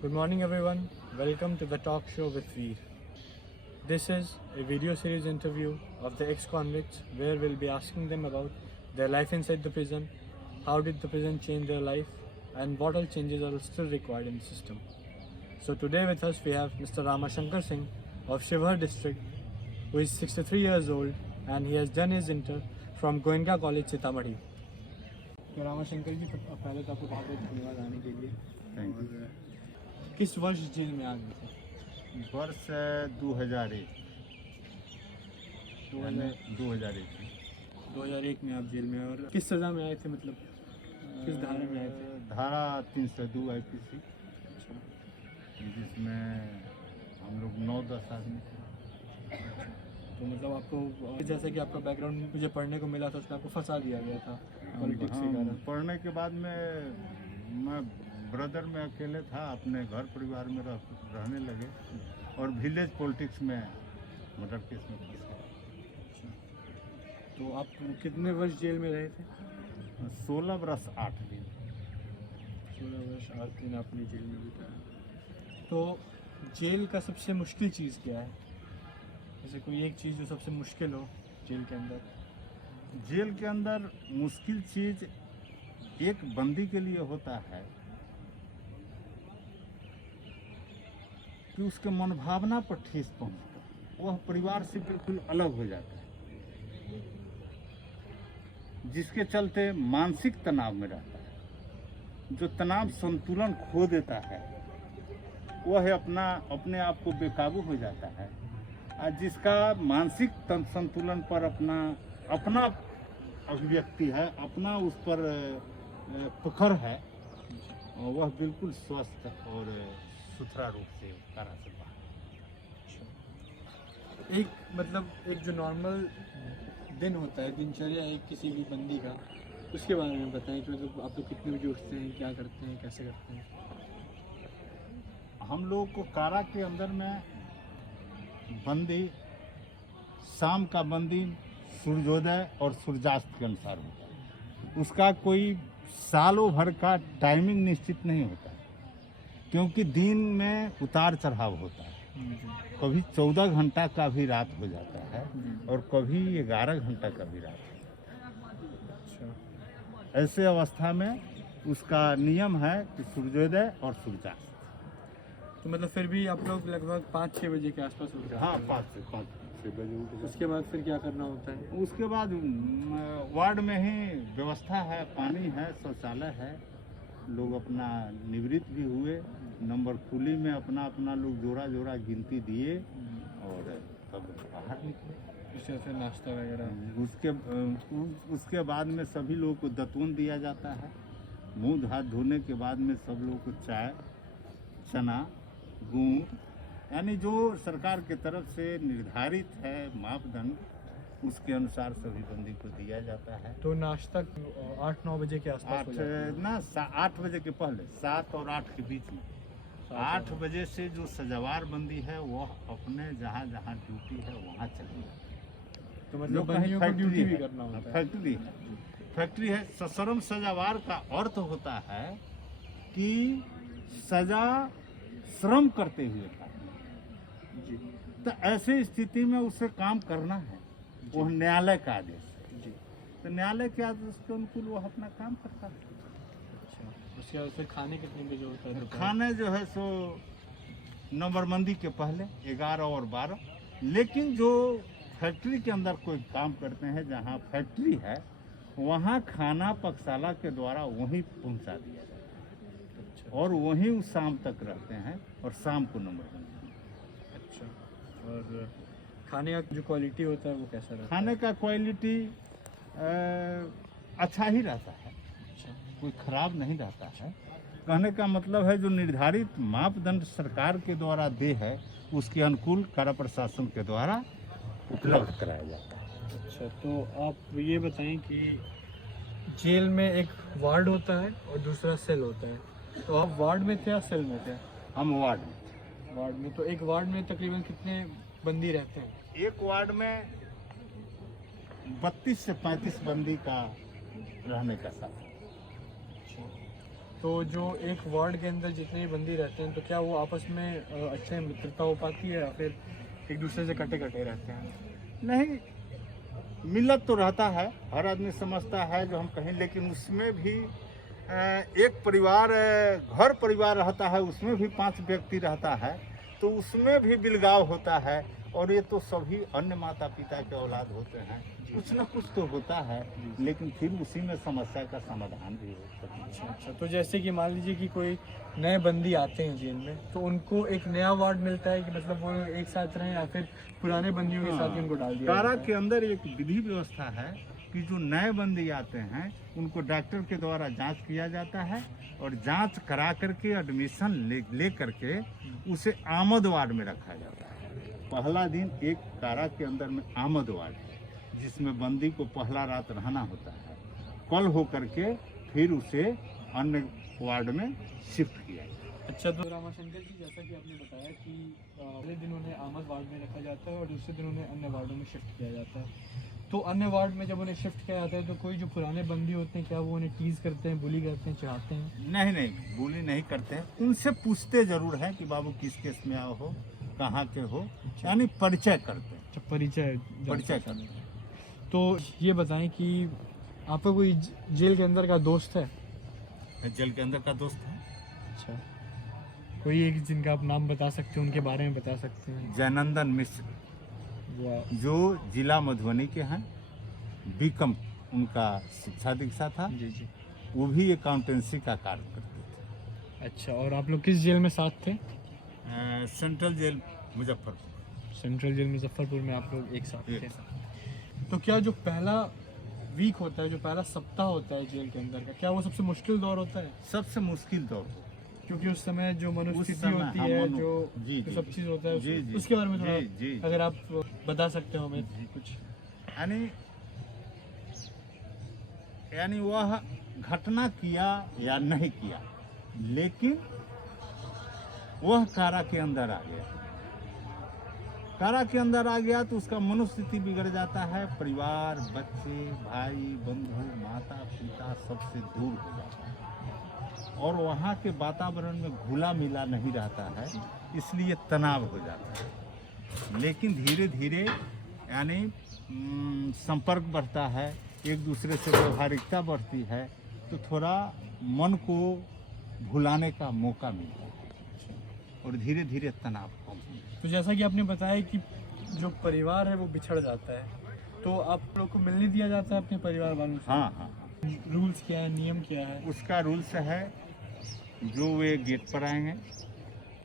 Good morning, everyone. Welcome to the talk show with Veer. This is a video series interview of the ex-convicts where we'll be asking them about their life inside the prison, how did the prison change their life, and what all changes are still required in the system. So today with us we have Mr. Ramashankar Singh of Shivhar district, who is 63 years old and he has done his inter from Goenka College, Sitamarhi. तो रामाशंकर जी, पहले तो आपको बहुत बहुत धन्यवाद आने के लिए। Thank you. किस वर्ष जेल में आ गए थे? वर्ष 2001 2001 में आप जेल में आए और किस सज़ा में आए थे, मतलब किस धारा में आए थे? धारा 302 IPC, जिसमें हम लोग 9-10 आदमी थे। तो मतलब आपको, जैसे कि आपका बैकग्राउंड मुझे पढ़ने को मिला था, उसमें आपको फंसा दिया गया था पॉलिटिक्स के कारण। पढ़ने के बाद में मैं ब्रदर में अकेले था, अपने घर परिवार में रहने लगे और विलेज पॉलिटिक्स में मर्डर केस में फंस गए। तो आप कितने वर्ष जेल में रहे थे? 16 वर्ष 8 दिन। 16 वर्ष 8 दिन आपने जेल में बिताया। तो जेल का सबसे मुश्किल चीज़ क्या है? जैसे कोई एक चीज़ जो सबसे मुश्किल हो जेल के अंदर? जेल के अंदर मुश्किल चीज़ एक बंदी के लिए होता है कि उसके मनोभावना पर ठेस पहुंचता, वह परिवार से बिल्कुल अलग हो जाता है, जिसके चलते मानसिक तनाव में रहता है। जो तनाव संतुलन खो देता है वह अपने आप को बेकाबू हो जाता है, और जिसका मानसिक संतुलन पर अपना अभिव्यक्ति है, अपना उस पर पकड़ है, वह बिल्कुल स्वस्थ और सुथरा रूप से कारा से बाहर। एक जो नॉर्मल दिन होता है, दिनचर्या एक किसी भी बंदी का, उसके बारे में बताएं कि मतलब आप लोग कितने बजे उठते हैं, क्या करते हैं, कैसे करते हैं? हम लोग को कारा के अंदर में बंदी, शाम का बंदी सूर्योदय और सूर्यास्त के अनुसार होता है। उसका कोई सालों भर का टाइमिंग निश्चित नहीं होता है, क्योंकि दिन में उतार चढ़ाव होता है। कभी 14 घंटा का भी रात हो जाता है और कभी 11 घंटा का भी रात हो जाता है। ऐसे अवस्था में उसका नियम है कि सूर्योदय और सूर्यास्त। तो मतलब फिर भी आप लोग लगभग 5-6 बजे के आसपास उठ जाते हैं? हाँ, 5 से 6 बजे उठ जाते। उसके बाद फिर क्या करना होता है? उसके बाद वार्ड में ही व्यवस्था है, पानी है, शौचालय है। लोग अपना निवृत्त भी हुए, नंबर कुली में अपना लोग जोड़ा गिनती दिए और तब बाहर निकले। उससे फिर नाश्ता वगैरह? उसके बाद में सभी लोगों को दतवन दिया जाता है। मुंह हाथ धोने के बाद में सब लोगों को चाय, चना, गुड़, यानी जो सरकार की तरफ से निर्धारित है मापदंड, उसके अनुसार सभी बंदी को दिया जाता है। तो नाश्ता 8-9 बजे के आसपास? 8 बजे के पहले, 7 और 8 के बीच में। 8 बजे से जो सजावार बंदी है वह अपने जहाँ ड्यूटी है वहाँ चली जाती है। तो मतलब बंदियों को ड्यूटी भी करना होता है? फैक्ट्री है। सशर्म सजावार का अर्थ होता है कि सजा श्रम करते हुए करना जी। तो ऐसे स्थिति में उसे काम करना है, वह न्यायालय का आदेश है जी। तो न्यायालय के आदेश के अनुकूल वह अपना काम करता है। अच्छा, उसके बाद फिर खाने कितने बजे होता है? खाने जो है सो नंबरबंदी के पहले 11 और 12। लेकिन जो फैक्ट्री के अंदर कोई काम करते हैं, जहाँ फैक्ट्री है वहाँ खाना पकशाला के द्वारा वहीं पहुँचा दिया जाता है। अच्छा। और वहीं उस शाम तक रहते हैं और शाम को नंबरबंदी। अच्छा। और खाने का जो क्वालिटी होता है वो कैसा रहता है? खाने का क्वालिटी अच्छा ही रहता है। अच्छा। कोई खराब नहीं रहता है। कहने का मतलब है जो निर्धारित मापदंड सरकार के द्वारा दे है, उसके अनुकूल कारा प्रशासन के द्वारा उपलब्ध कराया जाता है। अच्छा, तो आप ये बताएं कि जेल में एक वार्ड होता है और दूसरा सेल होता है, तो आप वार्ड में थे या सेल में थे? हम वार्ड में। वार्ड में। तो एक वार्ड में तकरीबन कितने बंदी रहते हैं? एक वार्ड में 32 से 35 बंदी का रहने का साथ। तो जो एक वार्ड के अंदर जितने भी बंदी रहते हैं तो क्या वो आपस में अच्छे मित्रता हो पाती है या फिर एक दूसरे से कटे कटे रहते हैं? नहीं, मिलत तो रहता है, हर आदमी समझता है जो हम कहें, लेकिन उसमें भी एक परिवार, घर परिवार रहता है, उसमें भी 5 व्यक्ति रहता है, तो उसमें भी बिलगाव होता है। और ये तो सभी अन्य माता पिता के औलाद होते हैं, कुछ ना कुछ तो होता है, लेकिन फिर उसी में समस्या का समाधान भी होता है। अच्छा, तो जैसे कि मान लीजिए कि कोई नए बंदी आते हैं जेल में, तो उनको एक नया वार्ड मिलता है कि मतलब वो एक साथ रहें या फिर पुराने बंदियों के साथ ही उनको डाल दिया कारा जाता है? के अंदर एक विधि व्यवस्था है कि जो नए बंदी आते हैं उनको डॉक्टर के द्वारा जांच किया जाता है, और जांच करा करके एडमिशन ले करके उसे आमद वार्ड में रखा जाता है। पहला दिन एक कारा के अंदर में आमद वार्ड है, जिसमें बंदी को पहला रात रहना होता है। कल हो करके फिर उसे अन्य वार्ड में शिफ्ट किया जाता है। अच्छा, तो रामाशंकर जी, जैसा कि आपने बताया कि पहले दिन उन्हें आमद वार्ड में रखा जाता है और दूसरे दिन उन्हें अन्य वार्डों में शिफ्ट किया जाता है। तो अन्य वार्ड में जब उन्हें शिफ्ट किया जाता है तो कोई जो पुराने बंदी होते हैं क्या वो उन्हें टीज करते हैं, बुली करते हैं, चढ़ाते हैं? नहीं नहीं, bully नहीं करते हैं, उनसे पूछते जरूर हैं कि बाबू किस केस में आओ हो, कहाँ के हो, यानी परिचय करते हैं। अच्छा, परिचय परिचय करते हैं। तो ये बताएं कि आपका कोई जेल के अंदर का दोस्त है? जेल के अंदर का दोस्त है अच्छा, कोई एक जिनका आप नाम बता सकते हैं, उनके बारे में बता सकते हैं? जयनंदन मिश्र, वाह, जो जिला मधुबनी के हैं, बीकॉम उनका शिक्षा दीक्षा था, जी जी। वो भी अकाउंटेंसी का कार्य करते थे। अच्छा, और आप लोग किस जेल में साथ थे? Central jail Muzaffarpur. Central jail Muzaffarpur में आप लोग एक साथ एक थे। तो क्या जो पहला वीक होता है, जो पहला सप्ताह होता है जेल के अंदर का, क्या वो सबसे मुश्किल दौर होता है? सबसे मुश्किल दौर हो, क्योंकि उस समय जो उस मनोस्थिति समय होती हम है, मनो- जो जी, जो जी, सब चीज़ होता है, जी, जी, उसके बारे में थोड़ा जी, जी, अगर आप बता सकते हो हमें कुछ। यानी वह घटना किया या नहीं किया, लेकिन वह कारा के अंदर आ गया। कारा के अंदर आ गया तो उसका मनोस्थिति बिगड़ जाता है, परिवार, बच्चे, भाई, बंधु, माता पिता सबसे दूर हो जाता है, और वहाँ के वातावरण में घुला मिला नहीं रहता है, इसलिए तनाव हो जाता है। लेकिन धीरे धीरे यानी संपर्क बढ़ता है, एक दूसरे से व्यवहारिकता बढ़ती है, तो थोड़ा मन को भुलाने का मौका मिलता है और धीरे धीरे तनाव कम होता है। तो जैसा कि आपने बताया कि जो परिवार है वो बिछड़ जाता है, तो आप लोग को मिलने दिया जाता है अपने परिवार वालों से? हाँ हाँ, रूल्स क्या है, नियम क्या है? उसका रूल्स है, जो वे गेट पर आएंगे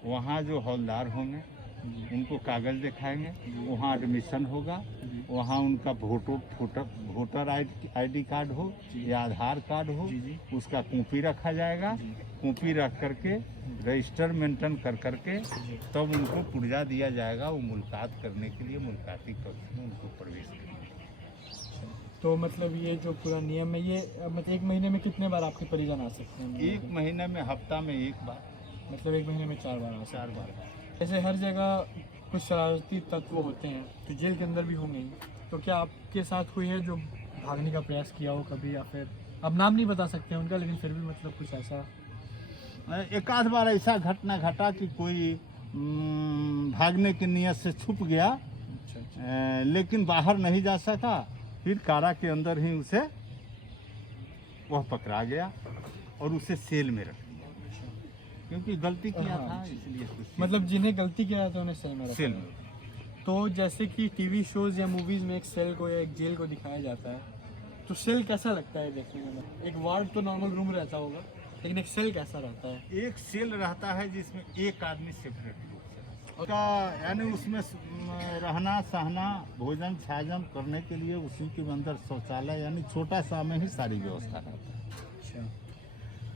वहाँ जो हौलदार होंगे उनको कागज़ दिखाएंगे, वहाँ एडमिशन होगा, वहाँ उनका वोटर आईडी कार्ड हो या आधार कार्ड हो, उसका कॉपी रखा जाएगा। कॉपी रख करके रजिस्टर मेंटेन कर करके तब उनको पुर्जा दिया जाएगा, वो मुलाकात करने के लिए मुलाकाती कक्ष में उनको प्रवेश करेंगे। तो मतलब ये जो पूरा नियम है, ये मतलब एक महीने में कितने बार आपके परिजन आ सकते हैं? एक महीने में, हफ्ता में एक बार, मतलब एक महीने में 4 बार आ सकते 4 बार। हैं। जैसे हर जगह कुछ शरारती तत्व होते हैं, तो जेल के अंदर भी होंगे ही, तो क्या आपके साथ कोई है जो भागने का प्रयास किया हो कभी, या फिर अब नाम नहीं बता सकते हैं उनका, लेकिन फिर भी मतलब कुछ ऐसा? एक आध बार ऐसा घटना घटा कि कोई भागने की नियत से छुप गया, अच्छा, लेकिन बाहर नहीं जा सका, फिर कारा के अंदर ही उसे वह पकड़ा गया और उसे सेल में रख दिया, क्योंकि गलती किया हाँ, था, इसलिए उसे सेल मतलब जिन्हें गलती किया है तो उन्हें सेल में रखा सेल है। में। तो जैसे कि टीवी शोज या मूवीज में एक सेल को या एक जेल को दिखाया जाता है, तो सेल कैसा लगता है देखने में? एक वार्ड तो नॉर्मल रूम रहता होगा, लेकिन एक सेल कैसा रहता है? एक सेल रहता है जिसमें एक आदमी सेपरेट रूप से रहता है। उसका यानी उसमें रहना सहना भोजन छाजन करने के लिए उसी के अंदर शौचालय यानी छोटा सा में ही सारी व्यवस्था रहता है। अच्छा,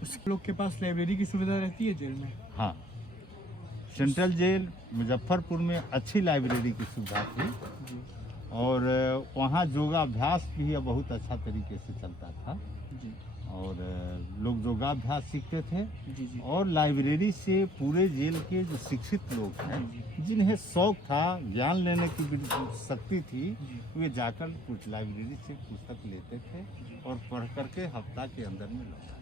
उस लोग के पास लाइब्रेरी की सुविधा रहती है जेल में? हाँ, सेंट्रल जेल मुजफ्फरपुर में अच्छी लाइब्रेरी की सुविधा थी, जी और वहाँ योगाभ्यास भी बहुत अच्छा तरीके से चलता था, जी और लोग योगाभ्यास सीखते थे। जी जी और लाइब्रेरी से पूरे जेल के जो शिक्षित लोग हैं, जिन्हें शौक था, ज्ञान लेने की शक्ति थी, वे जाकर कुछ लाइब्रेरी से पुस्तक लेते थे और पढ़ करके हफ्ता के अंदर में लौटा।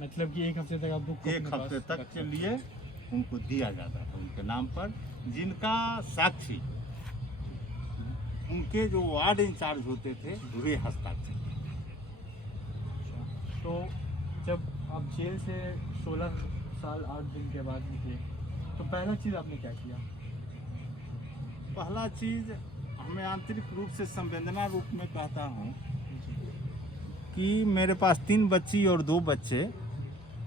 मतलब कि 1 हफ्ते तक आपको cook एक अपने हफ्ते पास तक रखना के लिए उनको दिया जाता था उनके नाम पर, जिनका साक्षी उनके जो वार्ड इंचार्ज होते थे वे हस्ताक्षर। तो जब आप जेल से 16 साल 8 दिन के बाद निकले तो पहला चीज़ आपने क्या किया? पहला चीज हमें आंतरिक रूप से संवेदना रूप में कहता हूँ कि मेरे पास 3 बच्ची और 2 बच्चे,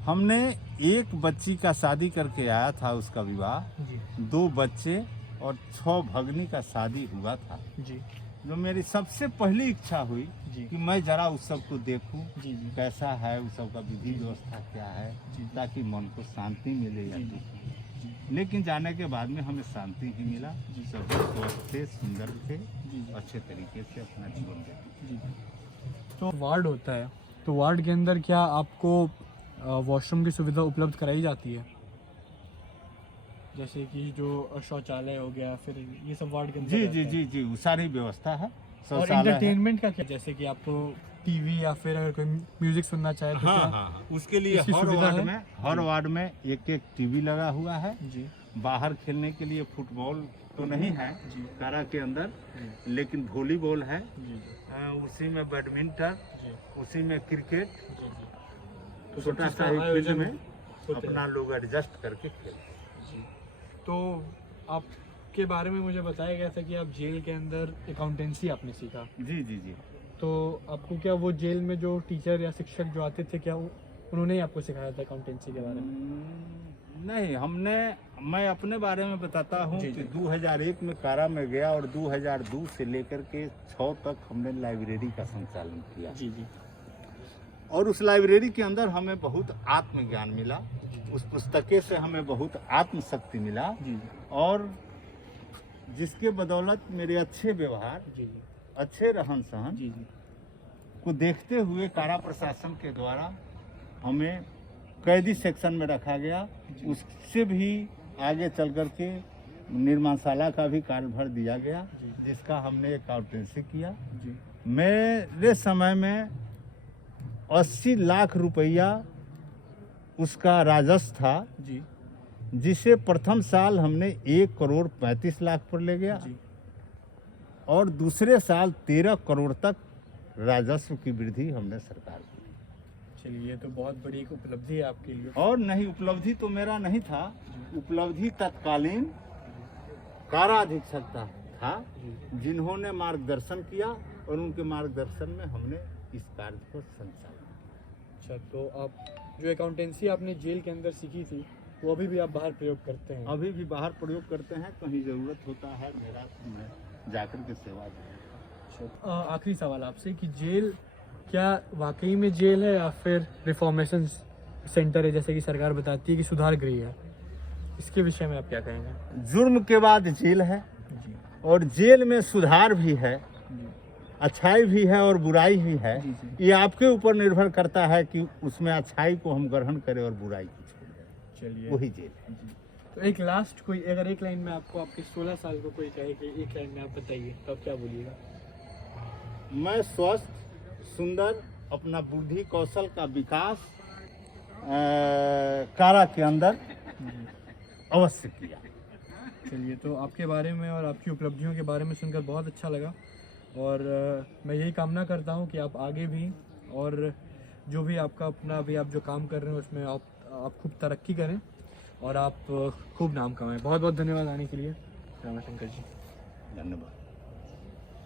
हमने एक बच्ची का शादी करके आया था, उसका विवाह, जी 2 बच्चे और 6 भगनी का शादी हुआ था। जी जो मेरी सबसे पहली इच्छा हुई जी कि मैं जरा उस सब को देखूं, जी जी कैसा है उस सब का विधि व्यवस्था क्या है, जी। ताकि मन को शांति मिले या जी। दुख। जी लेकिन जाने के बाद में हमें शांति ही मिला। जी। सब स्वस्थ थे, सुंदर थे, जी जी अच्छे तरीके से अपना जीवन देते। जी। तो वार्ड होता है, तो वार्ड के अंदर क्या आपको वॉशरूम की सुविधा उपलब्ध कराई जाती है? जैसे कि जो शौचालय हो गया, फिर ये सब वार्ड के अंदर जी रहता जी है। जी जी, वो सारी व्यवस्था है, और शौचालय है। एंटरटेनमेंट का क्या, जैसे कि आपको टीवी या फिर अगर कोई म्यूजिक सुनना चाहे तो हाँ क्या? हाँ हाँ, उसके लिए इसकी हर सुविधा वार्ड है? में हर जी। वार्ड में एक टीवी लगा हुआ है। जी बाहर खेलने के लिए फुटबॉल तो नहीं है जी कारा के अंदर, जी लेकिन वॉलीबॉल है। जी उसी में बैडमिंटन, जी उसी में क्रिकेट, जी जी। तो सब छोटा चीज़ सा का ही फील्ड आयोजन में होता है। अपना लोग एडजस्ट करके खेलते हैं। जी। तो आपके बारे में मुझे बताया गया था कि आप जेल के अंदर अकाउंटेंसी आपने सीखा, जी जी जी। तो आपको क्या वो जेल में जो टीचर या शिक्षक जो आते थे, क्या उन्होंने ही आपको सिखाया था अकाउंटेंसी के बारे में? नहीं, मैं अपने बारे में बताता हूँ जी, कि जी। 2001 में कारा में गया और 2002 से लेकर के 6 तक हमने लाइब्रेरी का संचालन किया। जी जी और उस लाइब्रेरी के अंदर हमें बहुत आत्मज्ञान मिला, जी उस पुस्तकें से हमें बहुत आत्मशक्ति मिला, जी और जिसके बदौलत मेरे अच्छे व्यवहार, जी जी अच्छे रहन सहन जी जी को देखते हुए कारा प्रशासन के द्वारा हमें कैदी सेक्शन में रखा गया। जी। उससे भी आगे चल कर के निर्माणशाला का भी कार्यभार दिया गया, जी। जिसका हमने अकाउंटेंसी किया। जी मेरे समय में 80 लाख रुपया उसका राजस्व था, जी जिसे प्रथम साल हमने 1 करोड़ 35 लाख पर ले गया, जी। और दूसरे साल 13 करोड़ तक राजस्व की वृद्धि हमने सरकार की। चलिए, ये तो बहुत बड़ी एक उपलब्धि है आपके लिए। और नहीं, उपलब्धि तो मेरा नहीं था, उपलब्धि तत्कालीन कारा अधीक्षक था, जी जिन्होंने मार्गदर्शन किया, और उनके मार्गदर्शन में हमने इस कार्य को संचालित। अच्छा, तो आप जो अकाउंटेंसी आपने जेल के अंदर सीखी थी वो अभी भी आप बाहर प्रयोग करते हैं? अभी भी बाहर प्रयोग करते हैं, कहीं ज़रूरत होता है मेरा तो मैं जाकर के सेवा देता हूं। आखिरी सवाल आपसे कि जेल क्या वाकई में जेल है या फिर रिफॉर्मेशन सेंटर है, जैसे कि सरकार बताती है कि सुधार गृह है, इसके विषय में आप क्या कहेंगे? जुर्म के बाद जेल है, जी और जेल में सुधार भी है, जी अच्छाई भी है और बुराई भी है। जी, जी। ये आपके ऊपर निर्भर करता है कि उसमें अच्छाई को हम ग्रहण करें और बुराई को छोड़ दें, चलिए। वही जेल है। जी। तो एक लास्ट कोई, अगर एक लाइन में आपको आपके 16 साल को कोई कहे कि एक लाइन में आप बताइए, तो आप क्या बोलिएगा? मैं स्वस्थ, सुंदर, अपना बुद्धि कौशल का विकास कारा के अंदर अवश्य किया। चलिए, तो आपके बारे में और आपकी उपलब्धियों के बारे में सुनकर बहुत अच्छा लगा, और मैं यही कामना करता हूँ कि आप आगे भी, और जो भी आपका अपना अभी आप जो काम कर रहे हैं उसमें आप खूब तरक्की करें और आप खूब नाम कमाएं। बहुत बहुत धन्यवाद आने के लिए रामाशंकर जी। धन्यवाद।